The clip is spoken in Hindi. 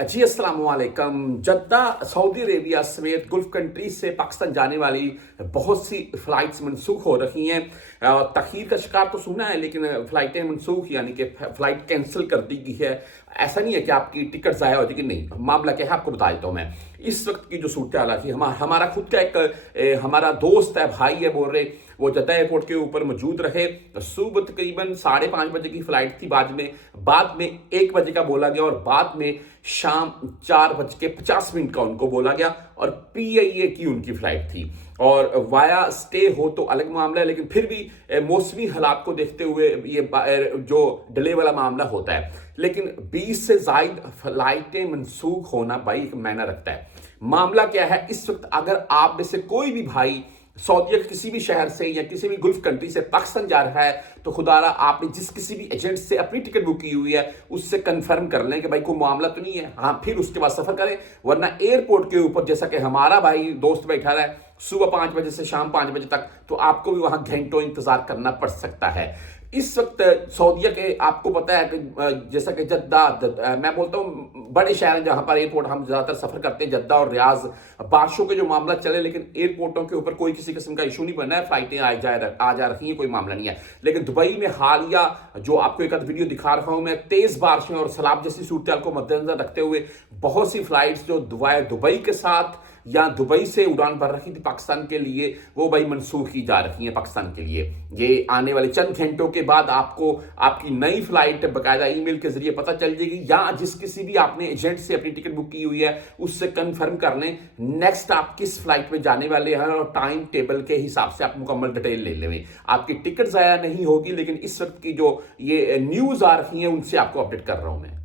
जी अस्सलाम वालेकुम। जद्दा सऊदी अरेबिया समेत गल्फ कंट्रीज से पाकिस्तान जाने वाली बहुत सी फ़्लाइट्स मनसूख हो रही हैं। तखीर का शिकार तो सुना है, लेकिन फ़्लाइटें मनसूख यानी कि फ़्लाइट कैंसिल कर दी गई है। ऐसा नहीं है कि आपकी टिकट ज़ाया हो जाएगी, नहीं। मामला क्या है आपको बता देता हूँ मैं। इस वक्त की जो सूरत हाल है, हमारा खुद का एक हमारा दोस्त है, भाई है, बोल रहे वो जद्दा एयरपोर्ट के ऊपर मौजूद रहे। सुबह तकरीबन 5:30 बजे की फ्लाइट थी, बाद में 1 बजे का बोला गया और बाद में शाम 4:50 का उनको बोला गया और PIA की उनकी फ्लाइट थी। और वाया स्टे हो तो अलग मामला है, लेकिन फिर भी मौसमी हालात को देखते हुए ये जो डिले वाला मामला होता है। लेकिन 20 से ज़ायद फ्लाइटें मनसूख होना भाई एक मायना रखता है। मामला क्या है इस वक्त, अगर आप में से कोई भी भाई सऊदीया के किसी भी शहर से या किसी भी गल्फ कंट्री से पाकिस्तान जा रहा है, तो खुदारा आपने जिस किसी भी एजेंट से अपनी टिकट बुक की हुई है उससे कंफर्म कर लें कि भाई कोई मामला तो नहीं है। हाँ, फिर उसके बाद सफर करें, वरना एयरपोर्ट के ऊपर जैसा कि हमारा भाई दोस्त बैठा रहा है सुबह 5 बजे से शाम 5 बजे तक, तो आपको भी वहां घंटों इंतजार करना पड़ सकता है। इस वक्त सऊदीया के आपको पता है कि जैसा कि जद्दा, मैं बोलता हूँ बड़े शहर हैं जहां पर एयरपोर्ट हम ज्यादातर सफर करते हैं, जद्दा और रियाज। बारिशों के जो मामला चले, लेकिन एयरपोर्टों के ऊपर कोई किसी किस्म का इशू नहीं बना है, फ्लाइटें आ जा रही हैं, कोई मामला नहीं है। लेकिन दुबई में हालिया जो आपको एक आध वीडियो दिखा रहा हूं मैं, तेज बारिशें और सैलाब जैसी सूरत को मद्देनजर रखते हुए बहुत सी फ्लाइट्स जो दुबई के साथ या दुबई से उड़ान भर रखी थी पाकिस्तान के लिए, वो भाई मनसूख की जा रही है पाकिस्तान के लिए। ये आने वाले चंद घंटों के बाद आपको आपकी नई फ्लाइट बाकायदा ईमेल के जरिए पता चल जाएगी, या जिस किसी भी आपने एजेंट से अपनी टिकट बुक की हुई है उससे कंफर्म कर लें नेक्स्ट आप किस फ्लाइट में जाने वाले हैं, और टाइम टेबल के हिसाब से आप मुकम्मल डिटेल ले लें। आपकी टिकट ज़ाया नहीं होगी, लेकिन इस वक्त की जो ये न्यूज़ आ रही है उनसे आपको अपडेट कर रहा हूं मैं।